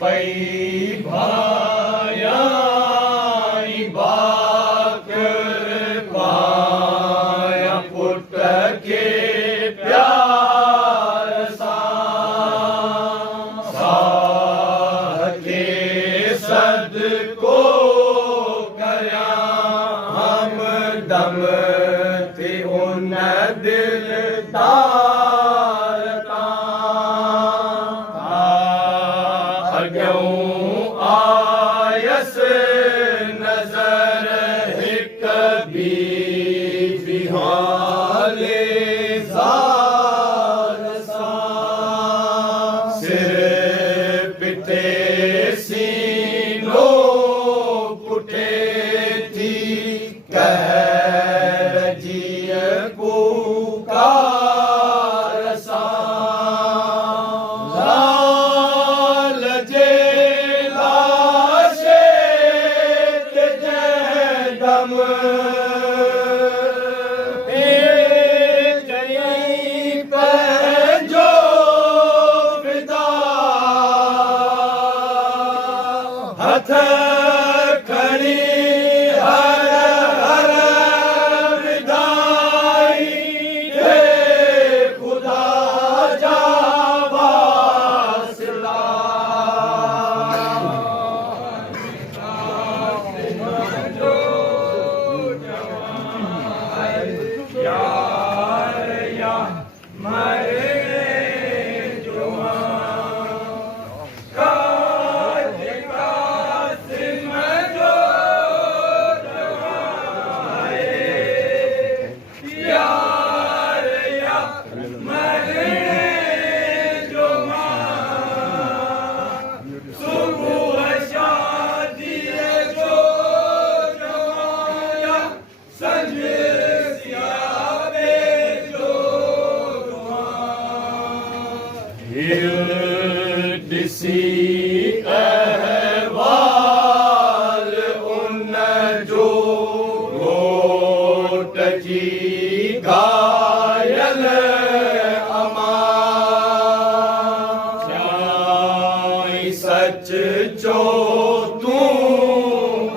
पई भाया बाकर पाया पुट के प्यार साह के सदको करया हम दम ते उन दिलदार आयस नजर हिक बीबी हाले ज़ार सां सिर पिटे सीनो पुठे थी कहर जीअ कुकार सां लाल जे हथ खणी हर हर विदाई दे खुदा जा वासिला यार या मरे ॾिसी अहवाल उन जो घोट जी घायल अमा चाई सच चो तूं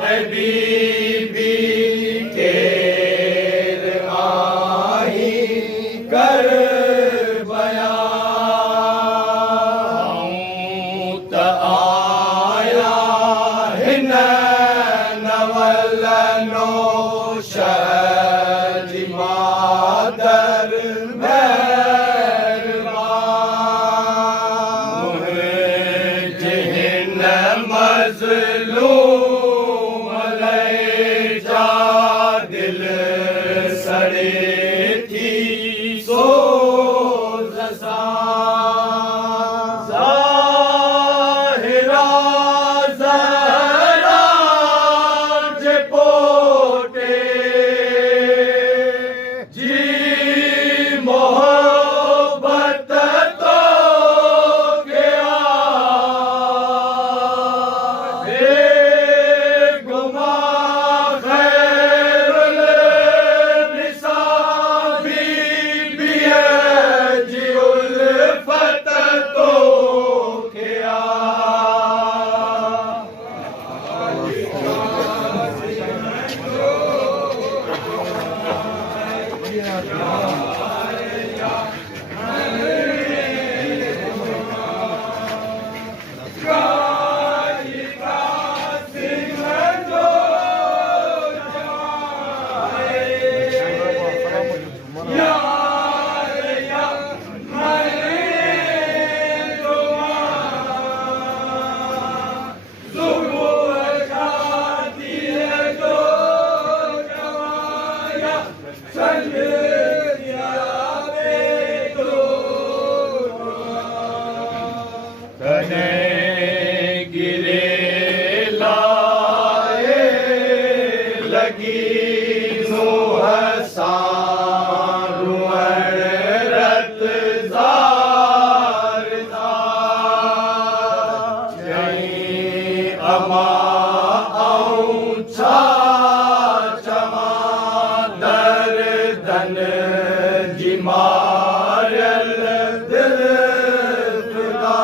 ऐं बीबी केर आई कर मादर जिन मज़लूम जा दिल सड़े थी सोज़ सां ज़ाहिरा ज़हरा जे पोटे मोहब्बत तो गया बेगुमा खैरुल निसा बीबी जी उल्फत तो गया गिरे लाए लगी नूह सां रुअण रत ज़ार चईं अमा आऊं छा चवां दर्दन जी मारियल दिल फिदा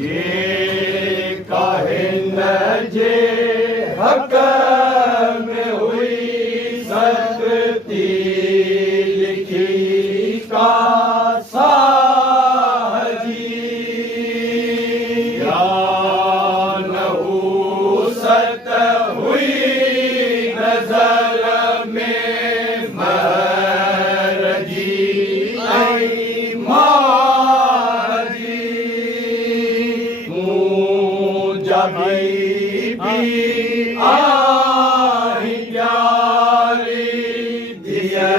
ये काहे न जे हक में हुई सकती लिखी का साजी या न हो सत हुई नजर में महरजी आई माजी जबी भी आई प्यारी दिया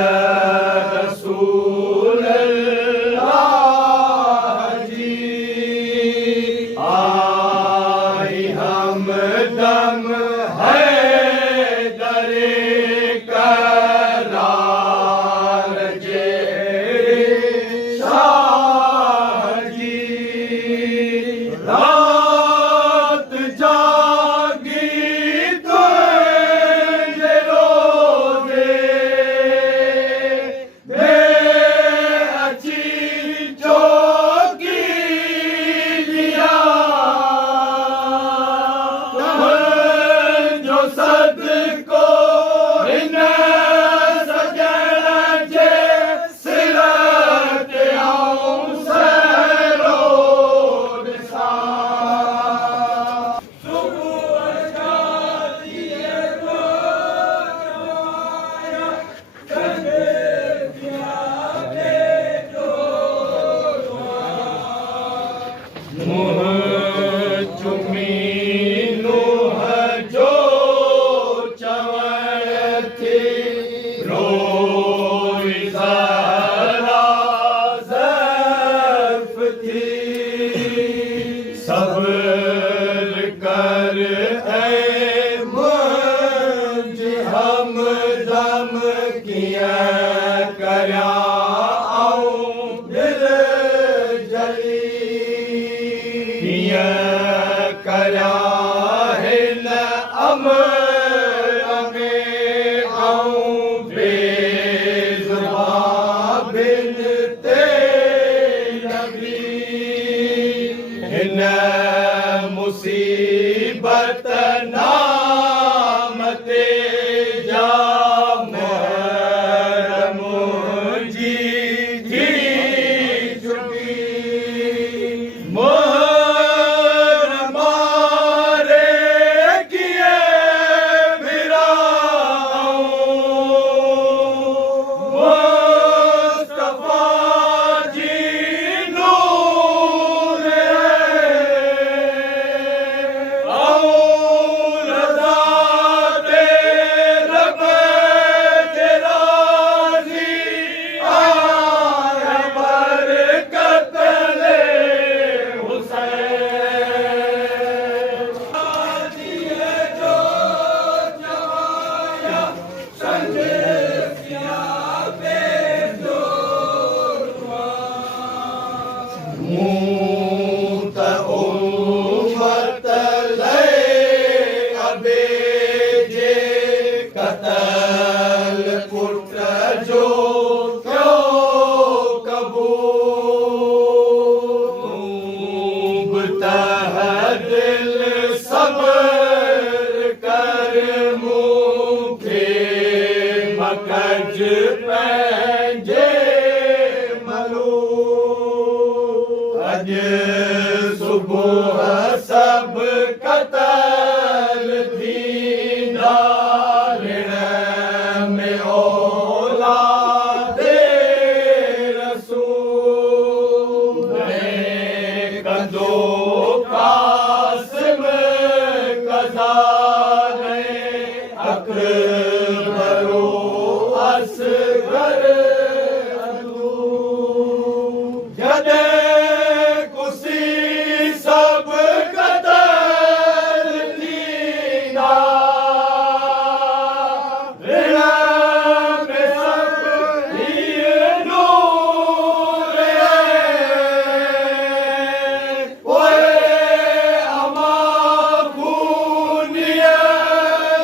रसूल अल्लाह जी आई हमदम है दरे करार जे शाह जी रात जागी तुझे रोज़े दे अच्छी चौकी लिया जो सदको हिन सजण जे सिर ते आऊं सरो ॾिसां सब्र कर ऐ मुंज हमदम कीअं करियां आऊं दिल जली कीअं करियां हिन अमर में आऊं बेज़ुबान बिन ते नबी हिन मुसीबत नाम ते जा मोहर मुंहिंजी थी चुकी मोहर मारे कीअं विराऊं मुस्तफा जी नूर जो अज सुबुह सब कतल थींदा ऋण में औलादे रसूल कंदो कासिम कज़ा अकबरो असगर जॾहिं कुसी सब कतल थींदा ऋण में सब हीअ नूर पोइ अमा खूनीअ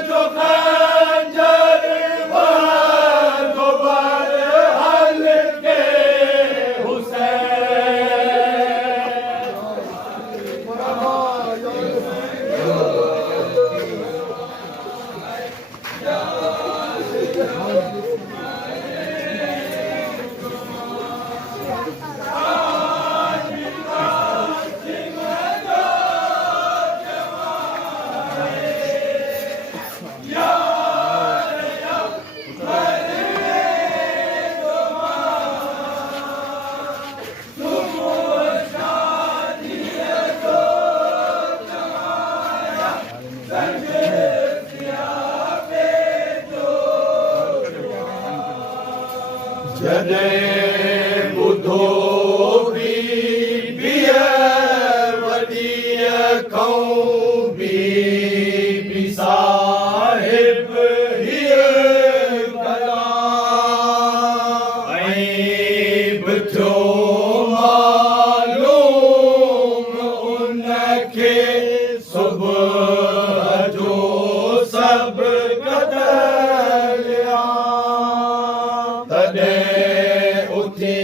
जो खंजर वहंदो बर हल्के जॾहिं ॿुधो बीबीअ वॾीअ खां बीबी साहिब हीअ ॻाल्हि ऐं बि थियो मालूम उनखे सुबुह जो सभु कतलिया तॾहिं उथी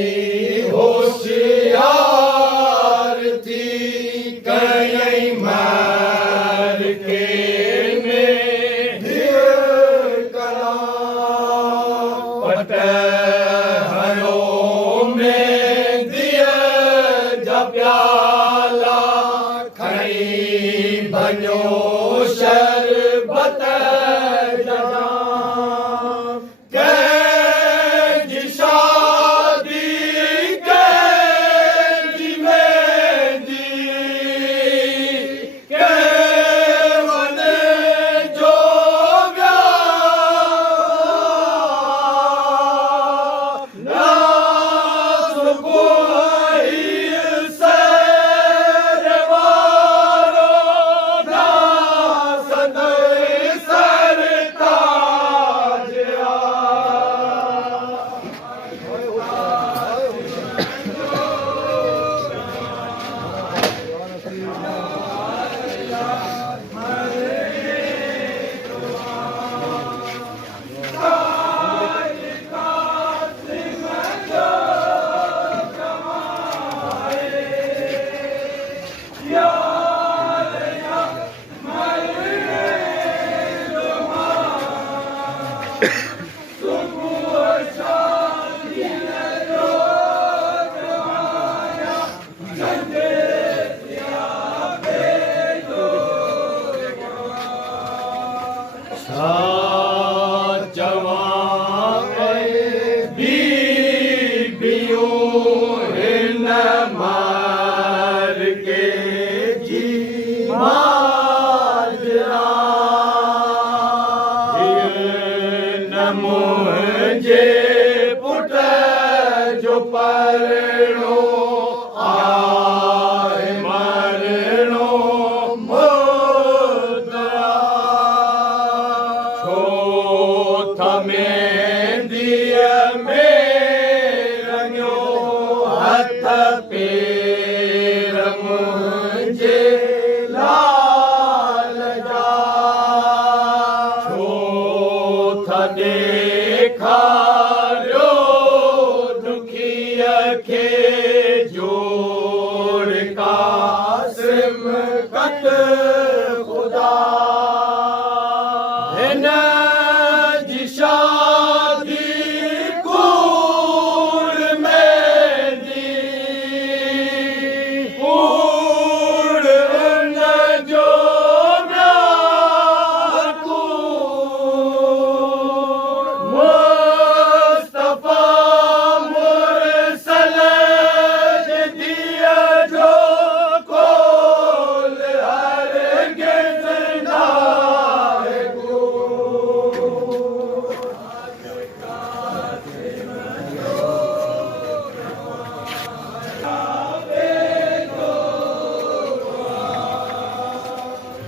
होशियार थी कयईं मार के में धीअ कला पट हयो में धीअ जा प्याला खणी भञो शरबत जॾां कंहिंजी शादी कंहिंजी मेहंदी कंहिं वन जो व्याह ना सुबुह हीअ सैर वारो ना सदई सरताज आ मुंहिंजे पुट जो परणो आहे मरणो मुद्रा छो थमेंदीअ में रंगियो हथ पेर मुंहिंजे लाइ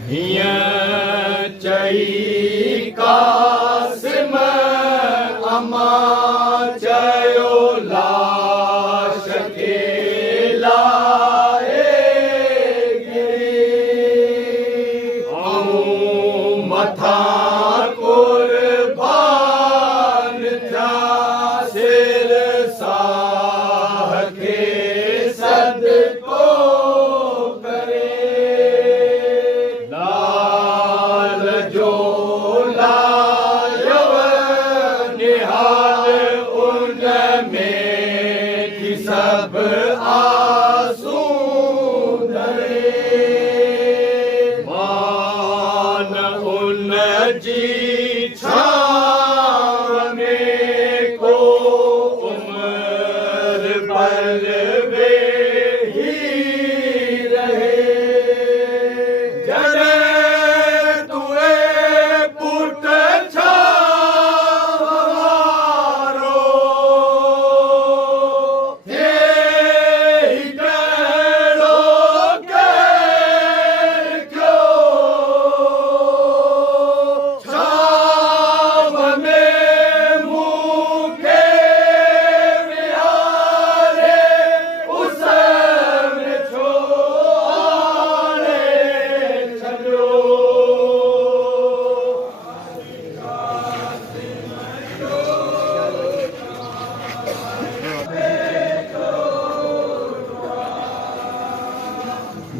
हीअं चई कासिम अमा चयो लाश खे लाहे ऐं मथां कुर्बान थिया सिर साह खे सदको करे लाल जो लायव निहाल उन में थी सभु आंसू धरे मान उन जी छांव में को उम्र भर वेही रहे जॾहिं तुए पुट छांव वारो थिए कहिड़ो केरु थियो छांव में मूंखे विहारे उस में छो आणे छॾियो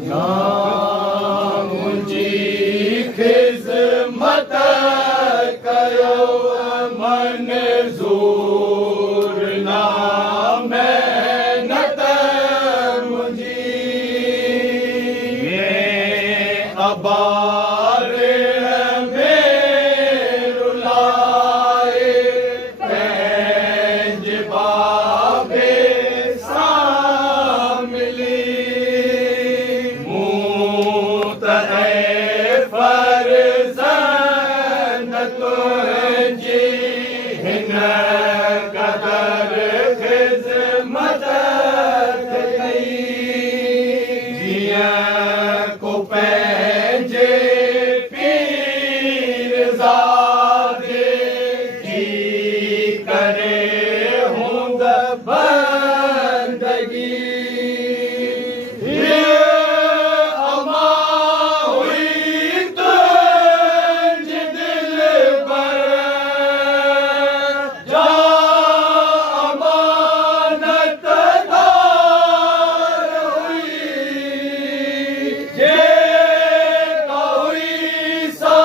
ना मुंहिंजी ख़िज़मत कयो मंज़ूर ना महिनत मुंहिंजी अबार में रुलाए पंहिंजे बाबे सां मिली मूं त फर्ज़ंद तुंहिंजी हिन क़दर ख़िज़मत कई जीअं को पंहिंजे पीरज़ादे जी करे हूंद बंदगी अमा हुई तुंहिंजी दिलबर जा अमानतदार हुई जेका हुई सा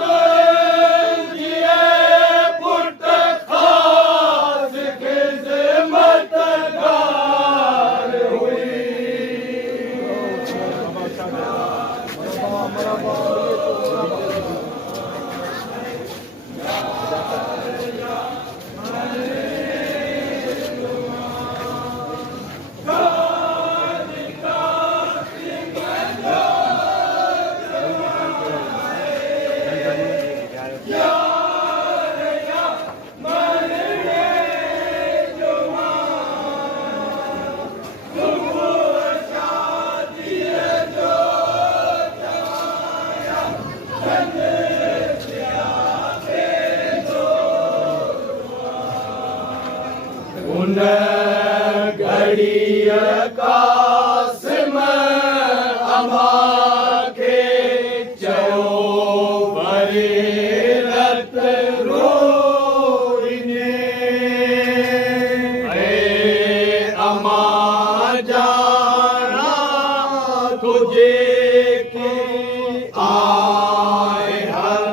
तुंहिंजी पुट ख़ासि ख़िज़मतगार हुई उन घड़ीअ कासिम अमा खे चयो वरी रत रोइने अमा जाना तुझे के आए हर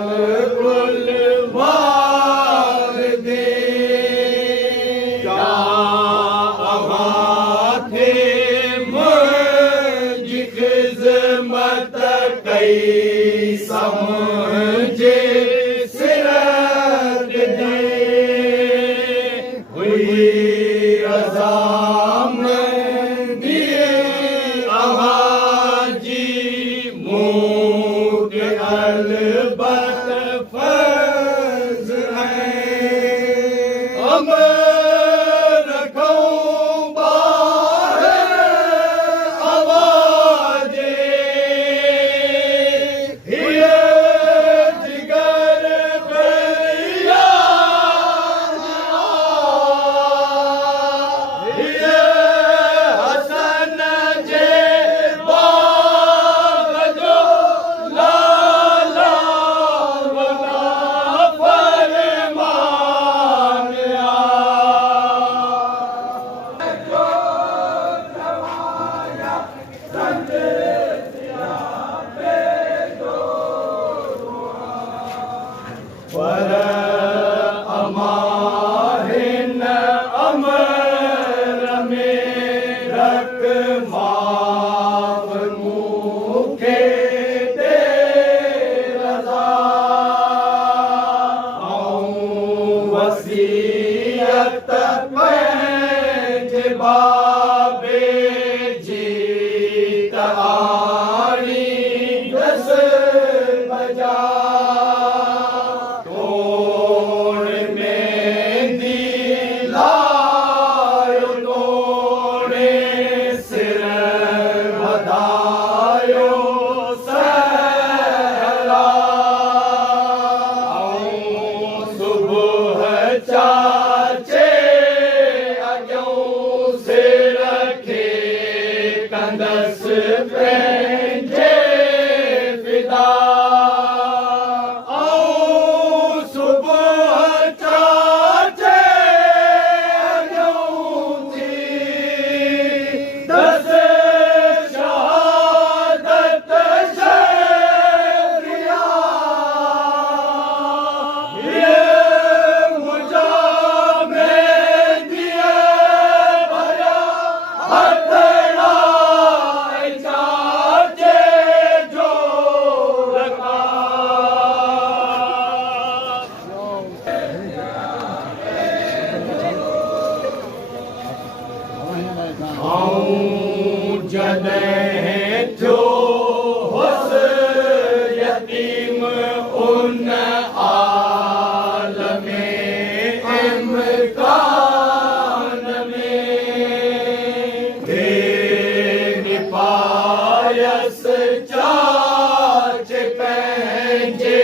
कुल वार दे मुंहिंजी ख़िज़मत कई समझे सिर दे हुई रज़ामंदी अवाजी मूं के अलबत फर्ज़ है संदस पंहिंजे फिदा ऐं सुबुह चाचे अञूं थी दस शहादत शहरिया ये मुंहिंजा मेंदीअ भरिया हथड़ा चाचे जो लॻा आऊं जॾहिं थियो हुअसि यतीम उन आलमे इम्कान में देनि पायसि चाचे पंहिंजे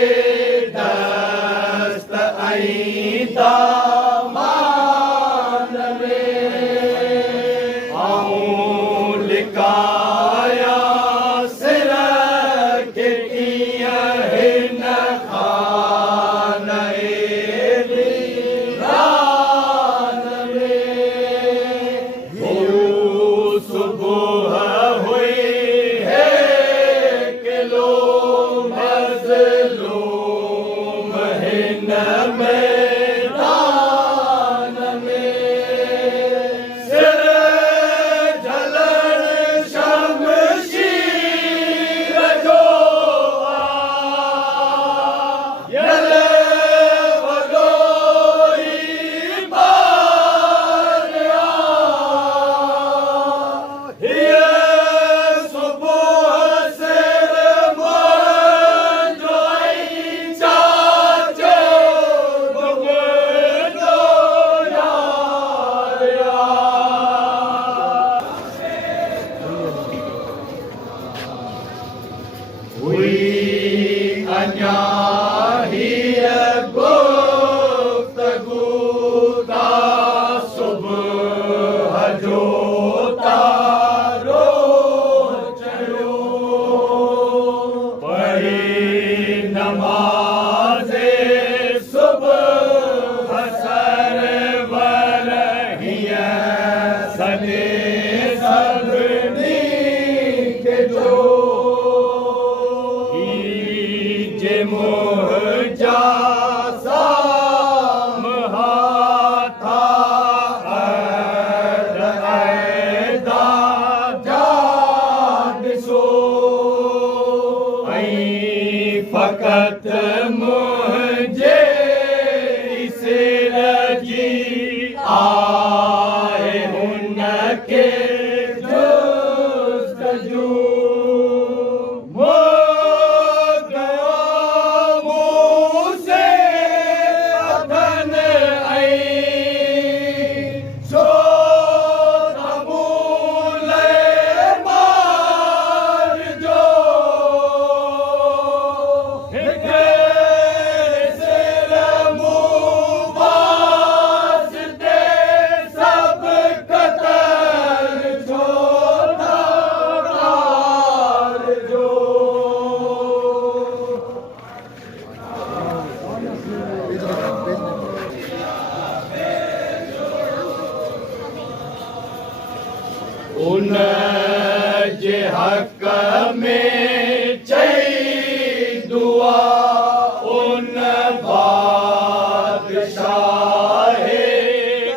दस्त ऐं दामान में आऊं लिकाया सिर खे कीअं हिन खाने रान में हू सुबुह हुई है किलो मज़लूम हिन मैदान में सिर झलण शमशीर जो यल वॻो ई बारिया हीअ सुबुह सिर मुंहिंजो ऐं चाचो मुंहिंजो यारिया हुई अञा हीअ गुफ़्तगू ता सुबुह जो तारो चढ़ियो पढ़ी नमाज़े सुबुह सरवर हीअं सॼे सभिनी खे जो जे मुंहिंजा सामहा था अदा जा ॾिसो ऐं फ़क़ति मुंहिंजे सिर जी आहे हुन खे जुस्तजू उन जे हक़ में चई दुआ उन बादशाह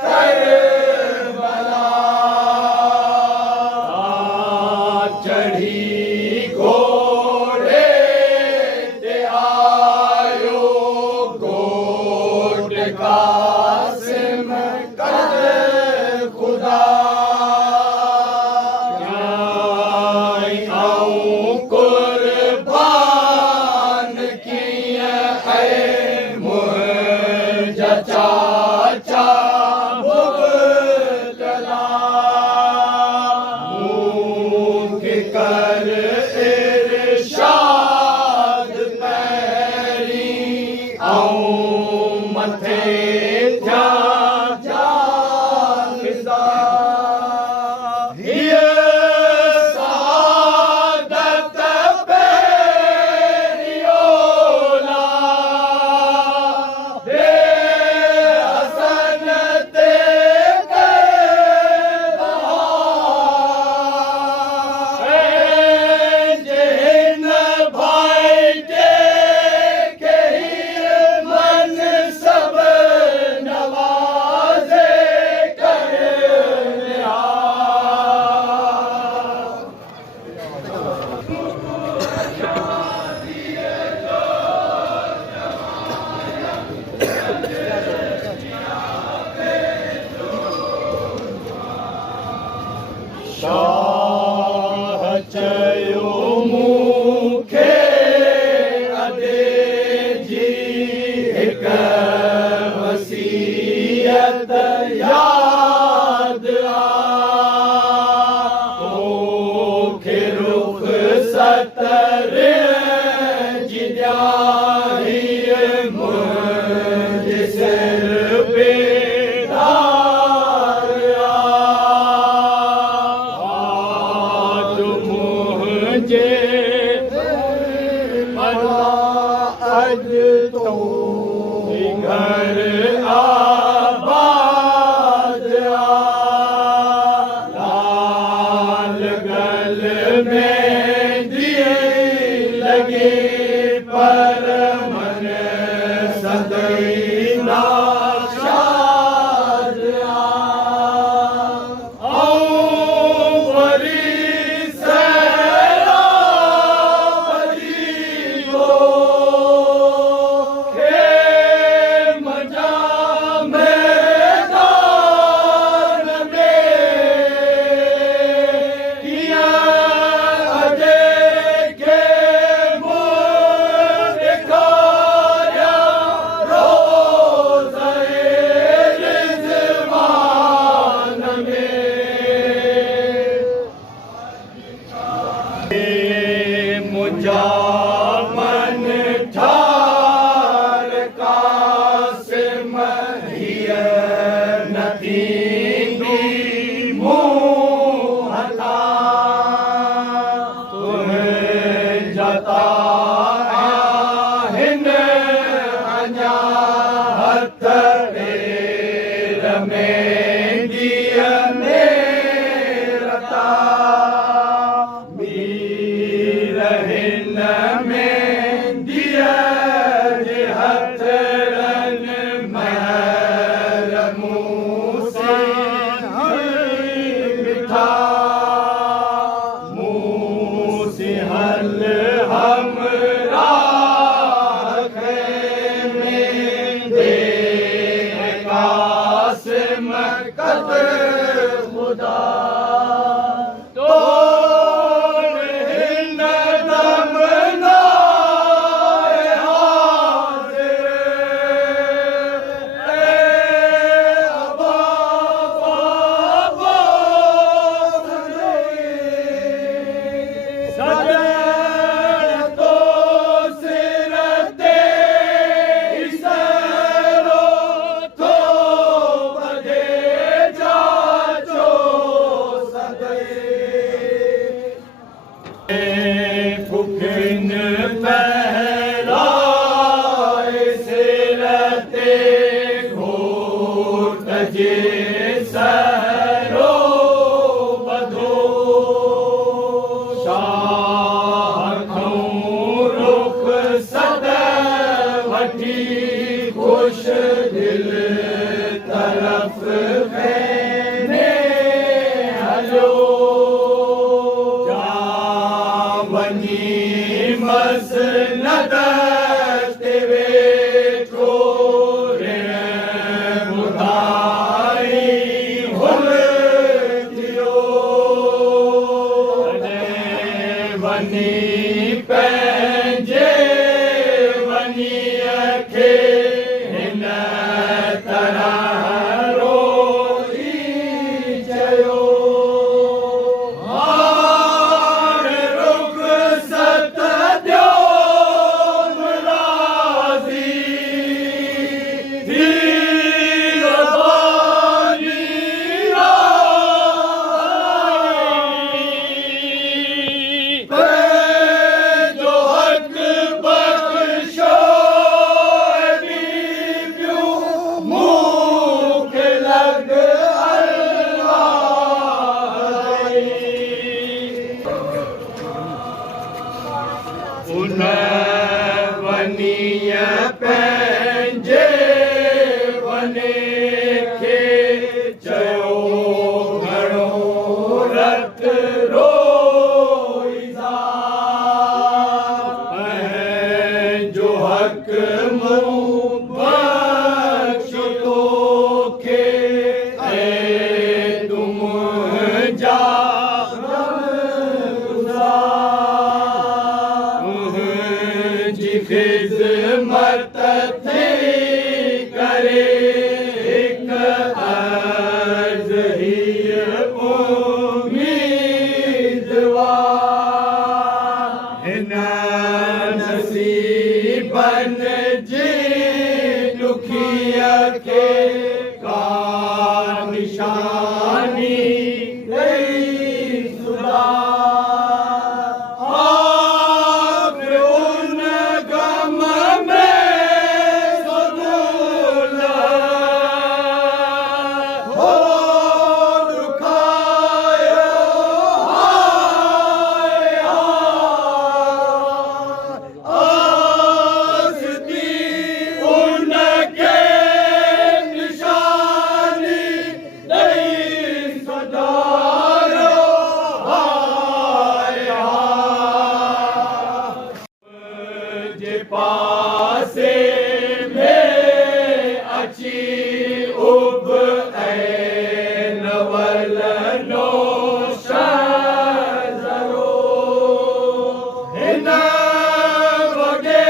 करबला चढ़ी घोड़े ते आयो गोट कासिम कर खुदा चाचा मुबतला मूंख कर इरशाद पैरी आऊं मथे जा जा फिदा हीअ खे रुख सतर जिद्याही मुझ सिर बेदारिया आज मुझे भला अज तो घर आबाद लाल गल में दिए लगे पर मन सदै नाशाद वरी सैरा बदियो के मजा मैदान में किया अजे के मुँह दिखाया रोज़े रिज़वान में मुझा मन ठार कासिम हिय न थींदी मुँह हथा तुंहिंजा आहिनि अञा हथ पेर में दिय नेरता मीर हिन में दिय जे हथड़न महर मूसे मिठा मूसे हल हमरा में दे कासिम कद खुदा तोड़ हिन दम नाए हाज़िर ए अबा बाबा सजण तो सिर ते इसरो तो बधे जाचो फुकिन पहराए सिर ते घोट जे सहरो बधो शाह खऊं रुख सद वठी खुश दिल तरफ में हलो वनी मसनद ते वेठो ऋण ॿुधाई हुल थियो वनी पंहिंजे वनीअ खे हिन तरह रोई चयो वनीअ पंहिंजे वने खे चयो घणो रत रोईंदा पंहिंजो हक़ मूं बख़्श तोखे ऐं तूं मुंहिंजा ख़िज़मत थी करे हिक अर्ज़ हीअ उम्मीद वा हिन नसीबनि जी दुखीअ खे का निशानी ॾेई सुधा उन गम में सदूल हो दुखायो हाय आस दी उनके निशानी ॾेई सदायो हाय जे पासे में अची उब ऐं नवल नो शज़रो हिन वगे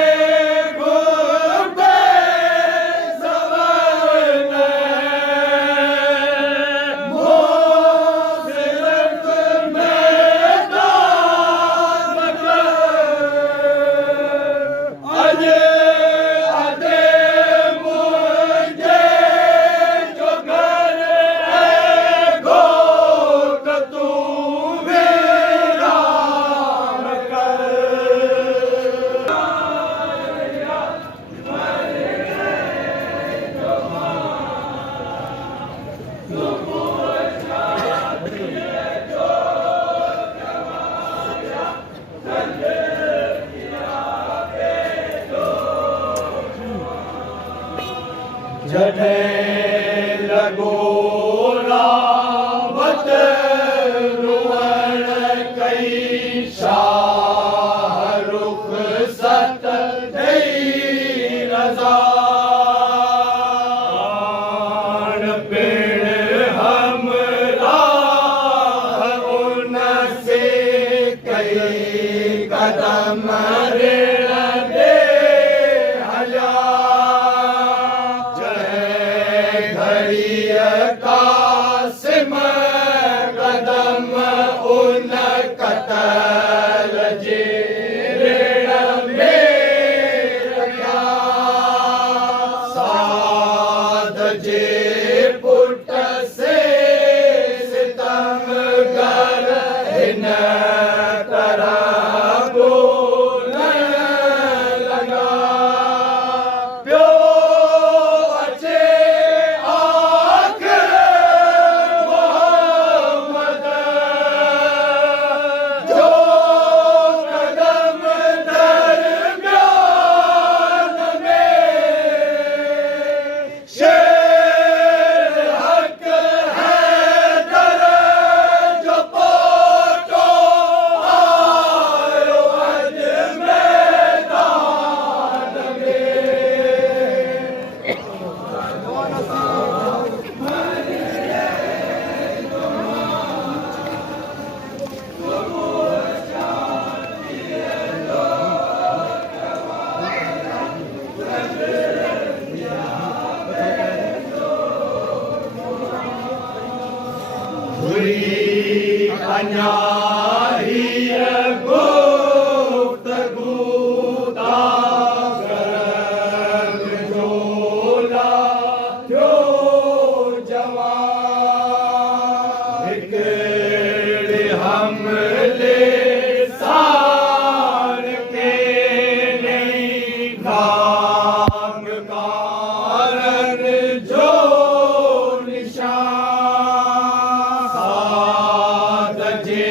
गुबे सवन मोहसिरत मैदान अजे अदे मुझे जो घर है घोट तू वीरान कर जॾहिं लॻो रावत रुअण कई शाह रुख़सत ॾेई रज़ा पिण हमराह उन से कई कदम ऋण ॾे हलिया घड़ीअ कासिम कदम उन कतल जे ऋण में रखिया साध जे पुट से सितमगर हिन तरह बोलण लॻा पियो अचे अञा हीअ गुफ्तगू ताकत झोला थियो जवान हिकिड़े हमले सार के नहीं भांग कारन जो निशान साध जे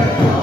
है